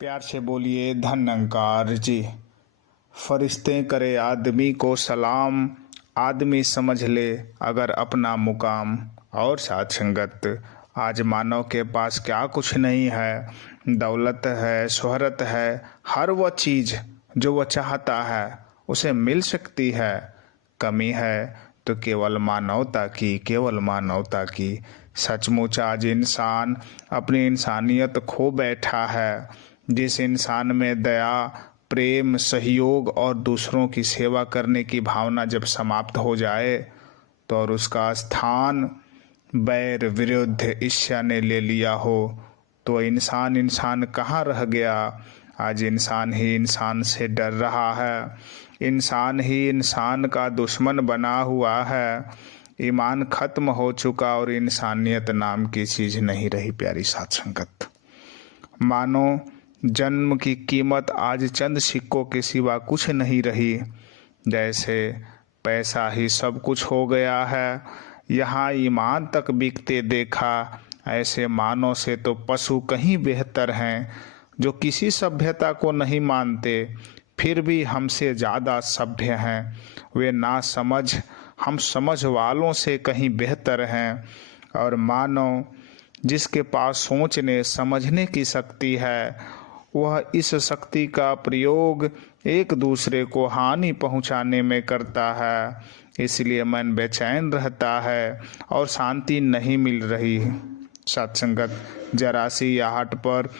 प्यार से बोलिए धन्यंकार जी। फरिश्ते करे आदमी को सलाम, आदमी समझ ले अगर अपना मुकाम। और साथ संगत, आज मानव के पास क्या कुछ नहीं है। दौलत है, शोहरत है, हर वह चीज़ जो वह चाहता है उसे मिल सकती है। कमी है तो केवल मानवता की, केवल मानवता की। सचमुच आज इंसान अपनी इंसानियत खो बैठा है। जिस इंसान में दया, प्रेम, सहयोग और दूसरों की सेवा करने की भावना जब समाप्त हो जाए तो और उसका स्थान बैर, विरुद्ध, ईर्ष्या ने ले लिया हो तो इंसान इंसान कहाँ रह गया। आज इंसान ही इंसान से डर रहा है, इंसान ही इंसान का दुश्मन बना हुआ है। ईमान खत्म हो चुका और इंसानियत नाम की चीज़ नहीं रही। प्यारी साथ संगत, मानो जन्म की कीमत आज चंद सिक्कों के सिवा कुछ नहीं रही। जैसे पैसा ही सब कुछ हो गया है, यहाँ ईमान तक बिकते देखा। ऐसे मानव से तो पशु कहीं बेहतर हैं, जो किसी सभ्यता को नहीं मानते फिर भी हमसे ज़्यादा सभ्य हैं। वे ना समझ हम समझ वालों से कहीं बेहतर हैं। और मानव जिसके पास सोचने समझने की शक्ति है, वह इस शक्ति का प्रयोग एक दूसरे को हानि पहुंचाने में करता है। इसलिए मन बेचैन रहता है और शांति नहीं मिल रही। सत्संगत, जरा सी आहट पर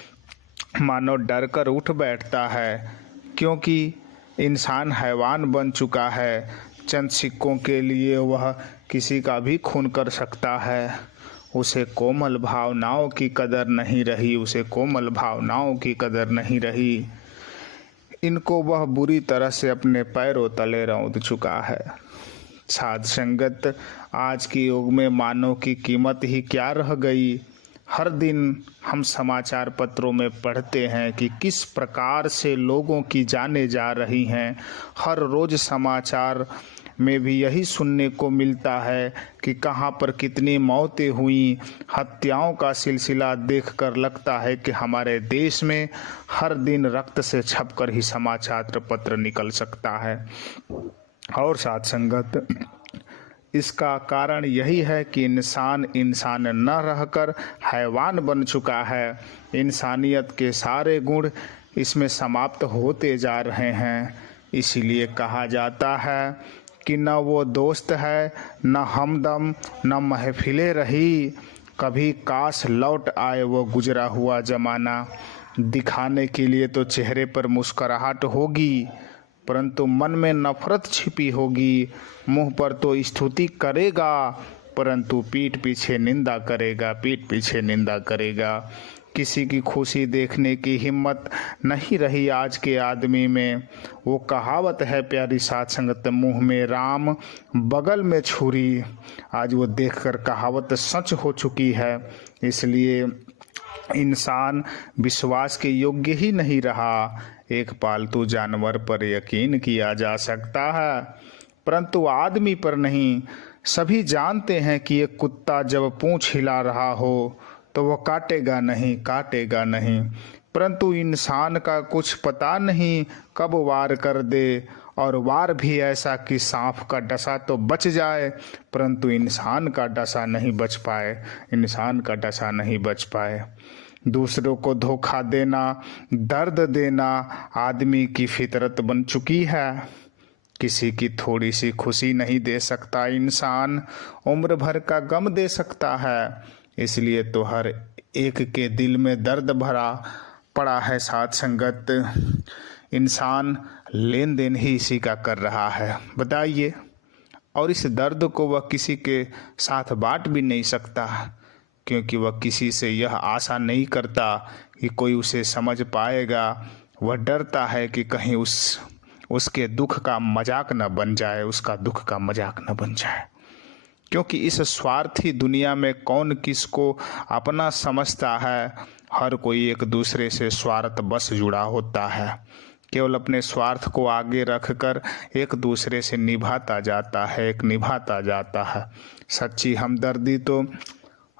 मानो डर कर उठ बैठता है, क्योंकि इंसान हैवान बन चुका है। चंद सिक्कों के लिए वह किसी का भी खून कर सकता है। उसे कोमल भावनाओं की कदर नहीं रही, उसे कोमल भावनाओं की कदर नहीं रही। इनको वह बुरी तरह से अपने पैरों तले रौंद चुका है। साध संगत, आज के युग में मानव की कीमत ही क्या रह गई। हर दिन हम समाचार पत्रों में पढ़ते हैं कि किस प्रकार से लोगों की जानें जा रही हैं। हर रोज़ समाचार में भी यही सुनने को मिलता है कि कहाँ पर कितनी मौतें हुई। हत्याओं का सिलसिला देखकर लगता है कि हमारे देश में हर दिन रक्त से छपकर ही समाचार पत्र निकल सकता है। और साथ संगत, इसका कारण यही है कि इंसान इंसान न रहकर हैवान बन चुका है। इंसानियत के सारे गुण इसमें समाप्त होते जा रहे हैं। इसीलिए कहा जाता है कि न वो दोस्त है, न हमदम, न महफिलें रही। कभी काश लौट आए वो गुजरा हुआ ज़माना। दिखाने के लिए तो चेहरे पर मुस्कुराहट होगी, परंतु मन में नफरत छिपी होगी। मुंह पर तो स्तुति करेगा, परंतु पीठ पीछे निंदा करेगा, पीठ पीछे निंदा करेगा। किसी की खुशी देखने की हिम्मत नहीं रही आज के आदमी में। वो कहावत है प्यारी साथ संगत, मुंह में राम बगल में छुरी। आज वो देखकर कहावत सच हो चुकी है। इसलिए इंसान विश्वास के योग्य ही नहीं रहा। एक पालतू जानवर पर यकीन किया जा सकता है, परंतु आदमी पर नहीं। सभी जानते हैं कि एक कुत्ता जब पूंछ हिला रहा हो तो वह काटेगा नहीं, काटेगा नहीं, परंतु इंसान का कुछ पता नहीं कब वार कर दे। और वार भी ऐसा कि सांप का डसा तो बच जाए, परंतु इंसान का डसा नहीं बच पाए, इंसान का डसा नहीं बच पाए। दूसरों को धोखा देना, दर्द देना आदमी की फितरत बन चुकी है। किसी की थोड़ी सी खुशी नहीं दे सकता इंसान, उम्र भर का गम दे सकता है। इसलिए तो हर एक के दिल में दर्द भरा पड़ा है। साथ संगत, इंसान लेन देन ही इसी का कर रहा है, बताइए। और इस दर्द को वह किसी के साथ बांट भी नहीं सकता, क्योंकि वह किसी से यह आशा नहीं करता कि कोई उसे समझ पाएगा। वह डरता है कि कहीं उसके दुख का मजाक न बन जाए, उसका दुख का मजाक न बन जाए। क्योंकि इस स्वार्थी दुनिया में कौन किसको अपना समझता है। हर कोई एक दूसरे से स्वार्थ बस जुड़ा होता है। केवल अपने स्वार्थ को आगे रखकर एक दूसरे से निभाता जाता है, एक निभाता जाता है। सच्ची हमदर्दी तो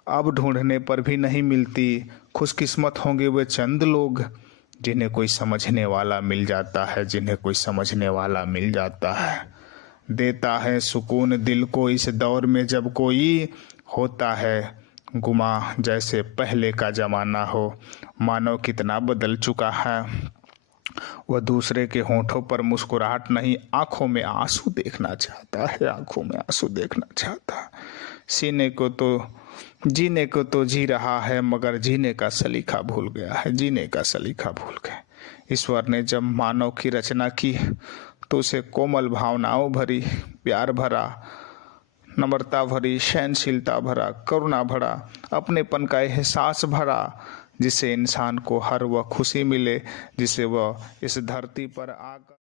अब ढूंढने पर भी नहीं मिलती। खुशकिस्मत होंगे वे चंद लोग जिन्हें कोई समझने वाला मिल जाता है, जिन्हें कोई समझने वाला मिल जाता है। देता है सुकून दिल को इस दौर में जब कोई होता है गुमा, जैसे पहले का जमाना हो। मानो कितना बदल चुका है, वह दूसरे के होठों पर मुस्कुराहट नहीं, आंखों में आंसू देखना चाहता है, आंखों में आंसू देखना चाहता है। जीने को तो जी रहा है, मगर जीने का सलीका भूल गया है, जीने का सलीका भूल गया। ईश्वर ने जब मानव की रचना की तो उसे कोमल भावनाओं भरी, प्यार भरा, नम्रता भरी, सहनशीलता भरा, करुणा भरा, अपनेपन का एहसास भरा, जिससे इंसान को हर वह खुशी मिले जिसे वह इस धरती पर आकर